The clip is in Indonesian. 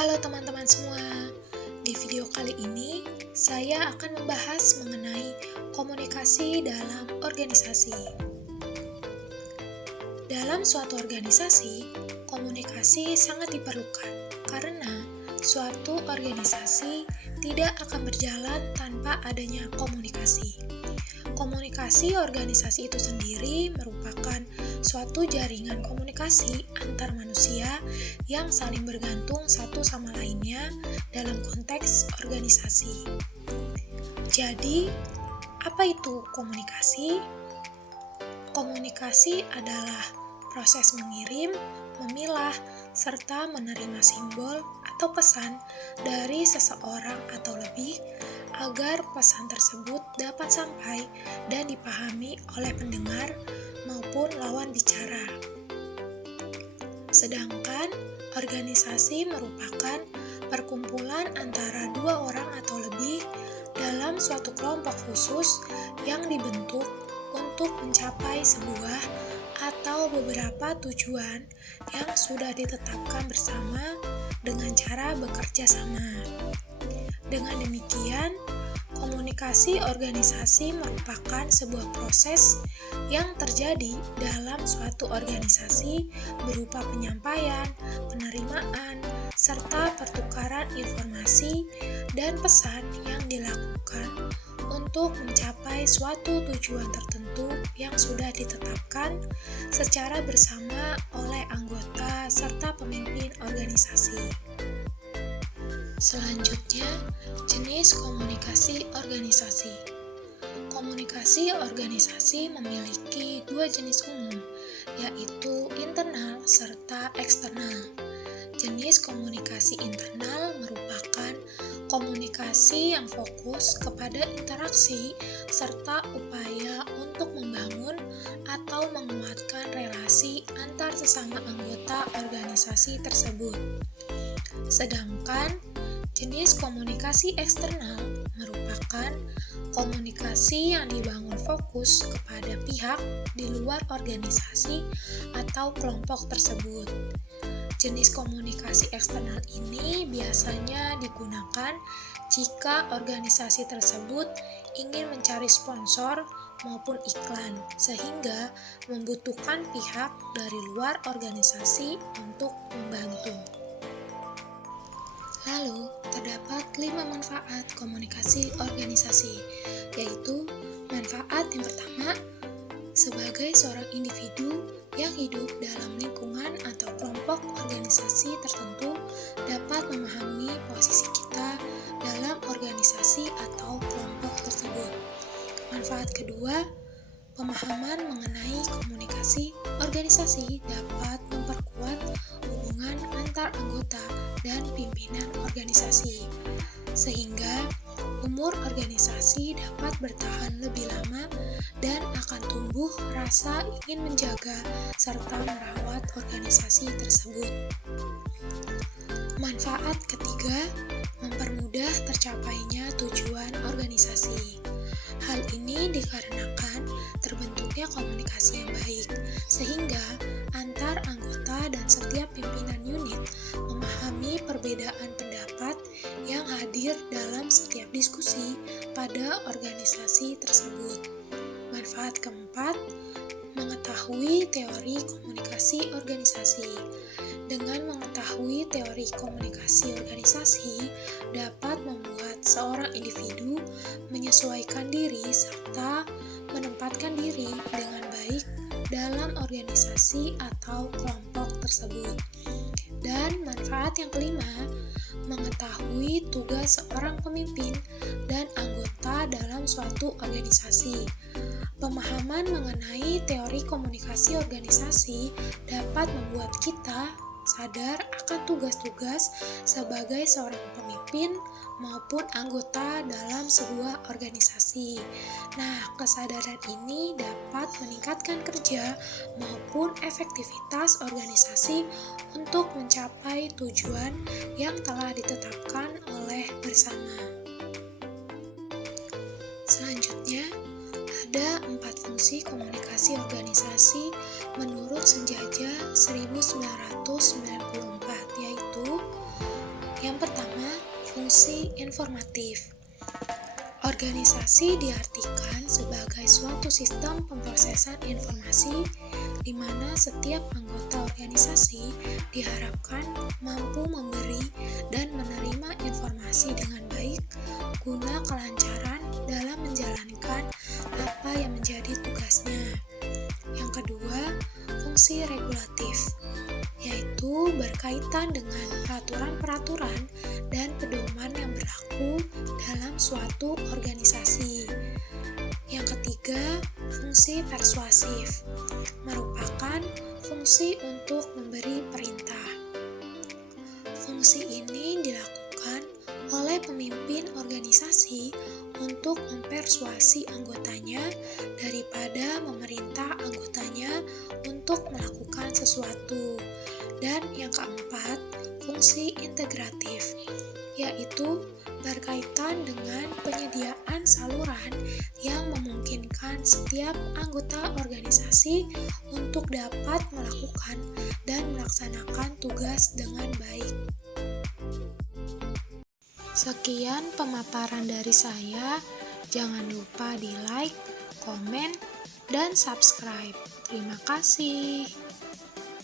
Halo teman-teman semua, di video kali ini saya akan membahas mengenai komunikasi dalam organisasi. Dalam suatu organisasi, komunikasi sangat diperlukan karena suatu organisasi tidak akan berjalan tanpa adanya komunikasi. Komunikasi organisasi itu sendiri merupakan suatu jaringan komunikasi antar manusia yang saling bergantung satu sama lainnya dalam konteks organisasi. Jadi, apa itu komunikasi? Komunikasi adalah proses mengirim, memilah, serta menerima simbol atau pesan dari seseorang atau lebih agar pesan tersebut dapat sampai dan dipahami oleh pendengar maupun lawan bicara. Sedangkan organisasi merupakan perkumpulan antara dua orang atau lebih dalam suatu kelompok khusus yang dibentuk untuk mencapai sebuah atau beberapa tujuan yang sudah ditetapkan bersama dengan cara bekerja sama. Dengan demikian, komunikasi organisasi merupakan sebuah proses yang terjadi dalam suatu organisasi berupa penyampaian, penerimaan, serta pertukaran informasi dan pesan yang dilakukan untuk mencapai suatu tujuan tertentu yang sudah ditetapkan secara bersama oleh anggota serta pemimpin organisasi. Selanjutnya, jenis komunikasi organisasi. Komunikasi organisasi memiliki dua jenis umum, yaitu internal serta eksternal. Jenis komunikasi internal merupakan komunikasi yang fokus kepada interaksi serta upaya untuk membangun atau menguatkan relasi antar sesama anggota organisasi tersebut. Sedangkan jenis komunikasi eksternal merupakan komunikasi yang dibangun fokus kepada pihak di luar organisasi atau kelompok tersebut. Jenis komunikasi eksternal ini biasanya digunakan jika organisasi tersebut ingin mencari sponsor maupun iklan, sehingga membutuhkan pihak dari luar organisasi untuk membantu. Lalu, terdapat 5 manfaat komunikasi organisasi, yaitu manfaat yang pertama, sebagai seorang individu yang hidup dalam lingkungan atau kelompok organisasi tertentu dapat memahami posisi kita dalam organisasi atau kelompok tersebut. Manfaat kedua, pemahaman mengenai komunikasi organisasi dapat memperkuat hubungan antar anggota dan pimpinan organisasi, sehingga umur organisasi dapat bertahan lebih lama dan akan tumbuh rasa ingin menjaga serta merawat organisasi tersebut. Manfaat ketiga, mempermudah tercapainya tujuan organisasi. Hal ini dikarenakan terbentuknya komunikasi yang baik, sehingga antar anggota dan setiap pimpinan unit memahami perbedaan pendapat yang hadir dalam setiap diskusi pada organisasi tersebut. Manfaat keempat, mengetahui teori komunikasi organisasi. Dengan mengetahui teori komunikasi organisasi dapat membuat seorang individu menyesuaikan diri serta menempatkan diri dengan baik dalam organisasi atau kelompok tersebut. Dan manfaat yang kelima, mengetahui tugas seorang pemimpin dan anggota dalam suatu organisasi. Pemahaman mengenai teori komunikasi organisasi dapat membuat kita sadar akan tugas-tugas sebagai seorang pemimpin maupun anggota dalam sebuah organisasi. Nah, kesadaran ini dapat meningkatkan kerja maupun efektivitas organisasi untuk mencapai tujuan yang telah ditetapkan oleh bersama. Selanjutnya, ada 4 fungsi komunikasi organisasi menurut Senjaja 1994, yaitu Yang pertama, fungsi informatif. Organisasi diartikan sebagai suatu sistem pemrosesan informasi di mana setiap anggota organisasi diharapkan mampu memberi dan menerima informasi dengan baik guna kelancaran dalam menjalankan apa yang menjadi tugasnya. Yang kedua, fungsi regulatif, yaitu berkaitan dengan peraturan-peraturan dan pedoman yang berlaku dalam suatu organisasi. Yang ketiga, fungsi persuasif, merupakan fungsi untuk memberi perintah. Fungsi ini dilakukan oleh pemimpin organisasi untuk mempersuasi anggotanya daripada memerintah anggotanya untuk melakukan sesuatu. Dan yang keempat, fungsi integratif, yaitu berkaitan dengan penyediaan saluran yang memungkinkan setiap anggota organisasi untuk dapat melakukan dan melaksanakan tugas dengan baik. Sekian pemaparan dari saya. Jangan lupa di like, komen, dan subscribe. Terima kasih.